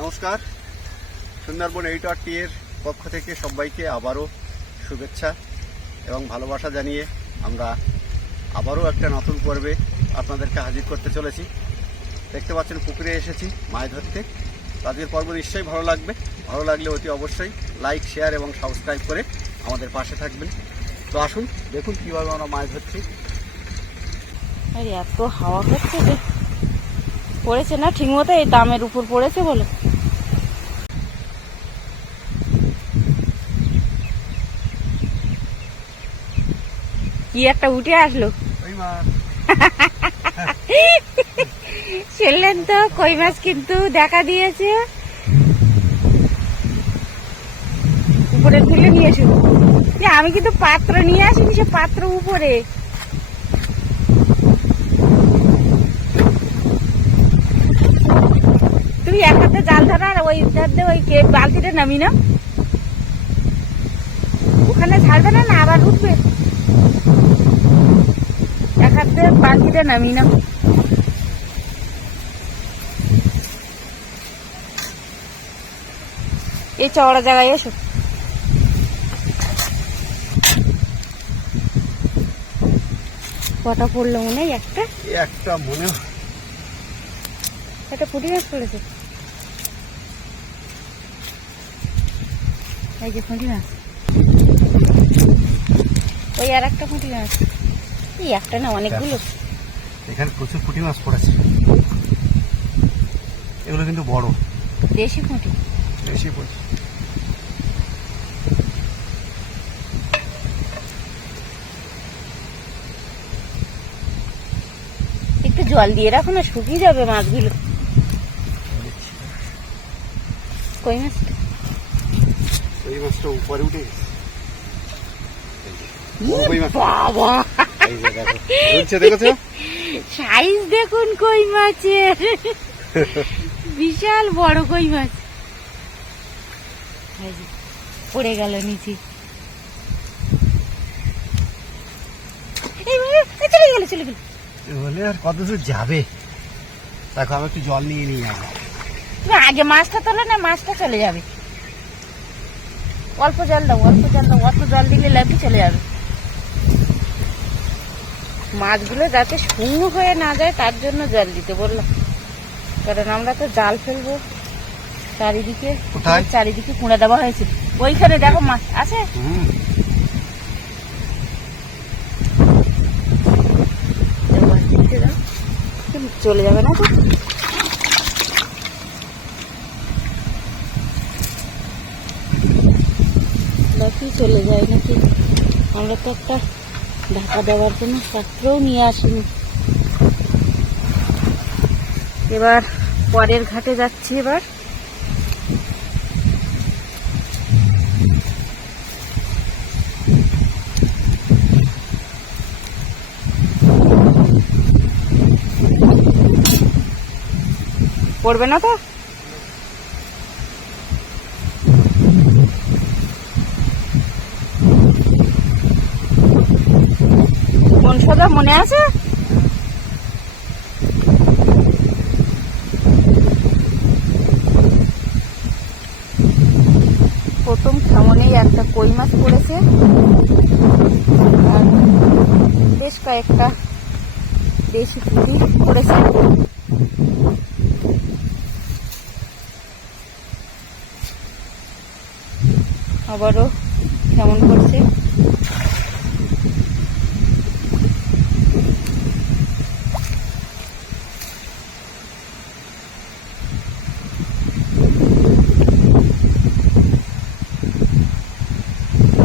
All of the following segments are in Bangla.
নমস্কার, সুন্দরবন 8RT এর পক্ষ থেকে সবাইকে আবারও শুভেচ্ছা এবং ভালোবাসা জানিয়ে আমরা আবারও একটা নতুন পর্বে আপনাদেরকে হাজির করতে চলেছি। দেখতে পাচ্ছেন পুকুরে এসেছি মাছ ধরতে। আজকের পর্ব নিশ্চয়ই ভালো লাগবে। ভালো লাগলে অতি অবশ্যই লাইক, শেয়ার এবং সাবস্ক্রাইব করে আমাদের পাশে থাকবেন। তো আসুন দেখুন কীভাবে আমরা মাছ ধরছি। আরে এত হাওয়া হচ্ছে যে পড়েছে না ঠিক মতো, এই দামের উপর পড়েছে বলে। কি একটা উঠে আসলো, ছেলেন তো কই মাছ কিন্তু দেখা দিয়েছে। উপরে তুলে নিয়ে এসো। আমি কিন্তু পাত্র নিয়ে আসিনি, সে পাত্র উপরে। তুমি এক হাতে জাল ধরা আর ওই ধারে ওই বালতিটা নামি না, ওখানে ছাড়বে না, আবার উঠবে। এক হাতে বালতিটা নামি না। এই চওড়া জায়গায় এসো। কটা পড়লো মনে হয়? একটা মনে একটা পুঁটি মাছ পড়েছে। এই যে পুঁটি মাছ, ওই আর একটা পুঁটি মাছ। এই একটা না, অনেকগুলো। এখানে প্রচুর পুঁটি মাছ পড়েছে। এগুলো কিন্তু বড় দেশি পুঁটি, বেশি পড়ছে। একটু জল দিয়ে রাখো না, শুকিয়ে যাবে মাছগুলো। কই মাছটা, ওই মাছটা উপরে উঠে গেছে। বাবা, সাইজ দেখুন কই মাছের, বিশাল বড় কই মাছ। পড়ে গেল নিচে। চলে গেল। বলে আর কত দূর যাবে? দেখো আমি একটু জল নিয়ে নিই। আগে মাছটা তোলো না, মাছটা চলে যাবে। অল্প জল দাও, অল্প জল দাও। অল্প জল দিলে লাফি চলে যাবে। মাছগুলো যাতে শুকনো হয়ে না যায় তার জন্য জল দিতে বললাম। কারণ আমরা তো জাল ফেলবো, চারিদিকে কুঁড়া দেওয়া হয়েছে। ওইখানে দেখো মাছ আছে। চলে যাবে না তো? বাকি চলে যায় নাকি? আমরা তো একটা ঢাকা দেওয়ার জন্য পাত্রও নিয়ে আসিনি। এবার পরের ঘাটে যাচ্ছি। এবার পড়বে না তো? কোন সোজা মনে আছে? প্রথম সামনেই একটা কই মাছ পড়েছে আর বেশ কয়েকটা দেশি পুঁটি পড়েছে। আবারও কেমন করছে।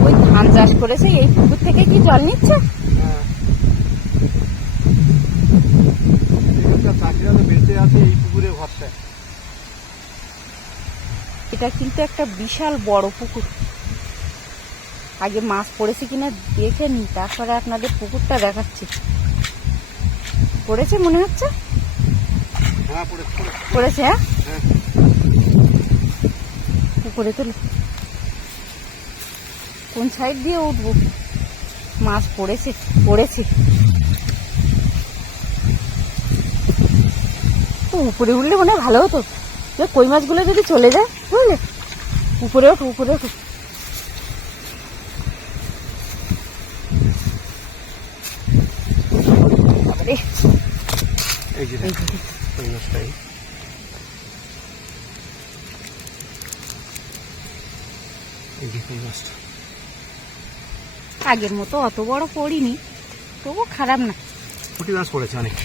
ওই ধান চাষ করেছে, এই পুকুর থেকে কি জল নিচ্ছে? এটা কিন্তু একটা বিশাল বড় পুকুর। আগে মাছ পড়েছে কিনা দেখে নি, তারপরে আপনাদের পুকুরটা দেখাচ্ছি। পড়েছে মনে হচ্ছে। পড়েছে। হ্যাঁ, উপরে তোলে। কোন সাইড দিয়ে উঠবো? মাছ পড়েছে। উপরে উঠলে মনে হয় ভালো হতো। যে কই মাছগুলো যদি চলে যায়, বুঝলে, উপরে ওঠো, উপরে ওঠো। আরে, এই যে এই যে, কই মাছটাই। এই যে কই মাছটা। আগের মতো অত বড় পড়িনি, তবু খারাপ না। পুঁটি মাছ পড়েছে অনেক।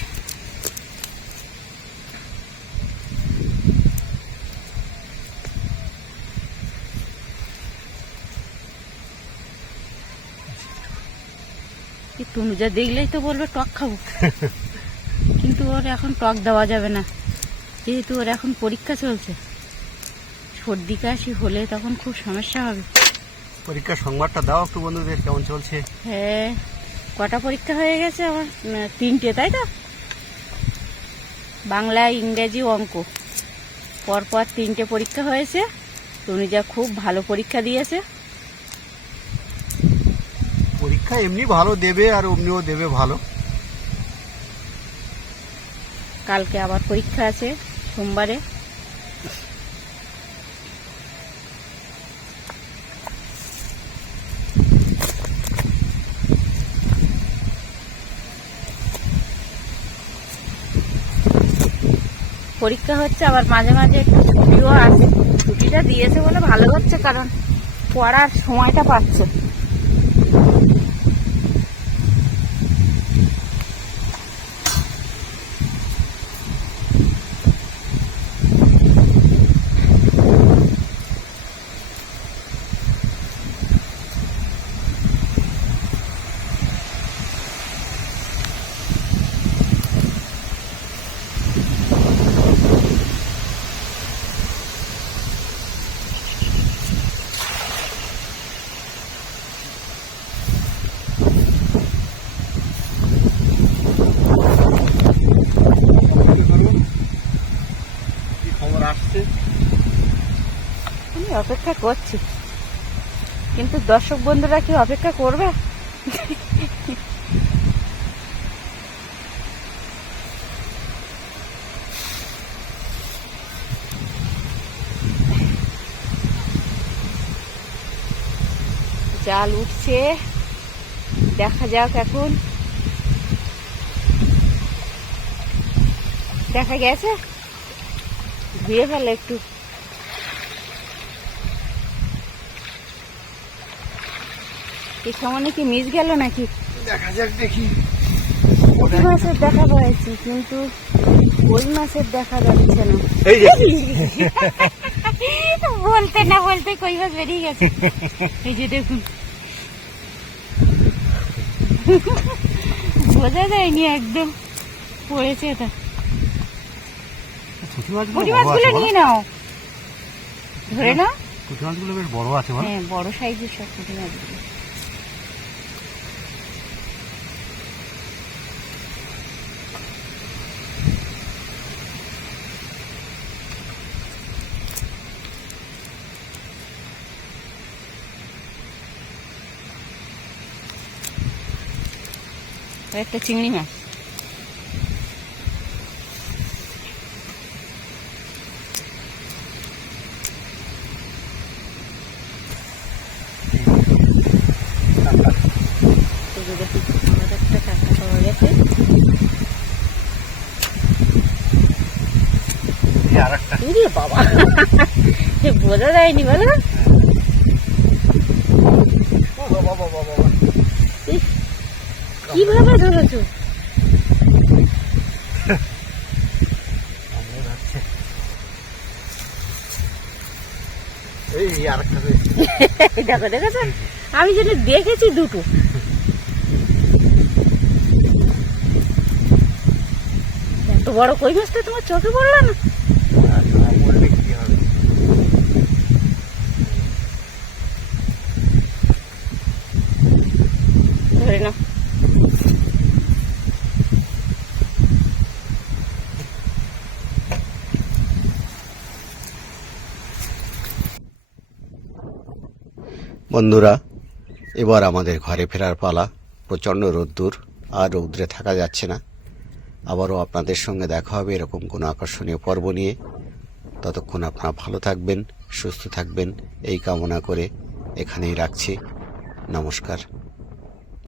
এই তনুজা দেখলেই তো বলবে টক খাবো, কিন্তু ওর এখন টক দেওয়া যাবে না, যেহেতু ওর এখন পরীক্ষা চলছে। সর্দি কাশি হলে তখন খুব সমস্যা হবে। পরীক্ষার সংবাদটা দাও একটু বন্ধুদের, কেমন চলছে? হ্যাঁ, কটা পরীক্ষা হয়ে গেছে আমার? 3টে, তাই তো? বাংলা, ইংরেজি, অঙ্ক, পরপর 3টে পরীক্ষা হয়েছে। তনুজা খুব ভালো পরীক্ষা দিয়েছে। পরীক্ষা এমনি ভালো দেবে আর অমনিও দেবে ভালো। কালকে আবার পরীক্ষা আছে, সোমবারে। পরীক্ষা হচ্ছে, আবার মাঝে মাঝে একটু ছুটিও আছে। ছুটিটা দিয়েছে বলে ভালো হচ্ছে, কারণ পড়ার সময়টা পাচ্ছে। কি খবর আসছে? আমি অপেক্ষা করছি, কিন্তু দর্শক বন্ধুরা কি অপেক্ষা করবে? জাল উঠছে, দেখা যাক। এখন দেখা গেছে, ধুয়ে ফেলে একটু। এই সামনে কি মিস গেল নাকি? দেখা যাক, দেখি। পুঁটি মাছের দেখা পাইছি, কিন্তু কই মাছের দেখা যাচ্ছে না। এই যে বলতে না বলতে কই মাছ বেরিয়ে গেছে। এই যে দেখুন, বোঝা যায়নি, একদম পড়েছে এটা। পুঁটি মাছগুলো নিয়ে নাও, ধরে নাও। পুঁটি মাছগুলো বেশ বড় আছে। হ্যাঁ, বড় সাইজের সব পুঁটি মাছগুলো। একটা চিংড়ি মাছ। একটা কাঁকড়া পাওয়া গেছে। ইরে বাবা, বোঝা যায়নি বলো। কিভাবে ধরেছো? দেখো, দেখেছো? আমি যেটা দেখেছি দুটো। এত বড় কই মাছটা তোমার চোখে পড়লো না? ধরে নাও। বন্ধুরা, এবার আমাদের ঘরে ফেরার পালা। প্রচণ্ড রোদ্দুর, আর রৌদ্রে থাকা যাচ্ছে না। আবারও আপনাদের সঙ্গে দেখা হবে এরকম কোনো আকর্ষণীয় পর্ব নিয়ে। ততক্ষণ আপনারা ভালো থাকবেন, সুস্থ থাকবেন এই কামনা করে এখানেই রাখছি। নমস্কার।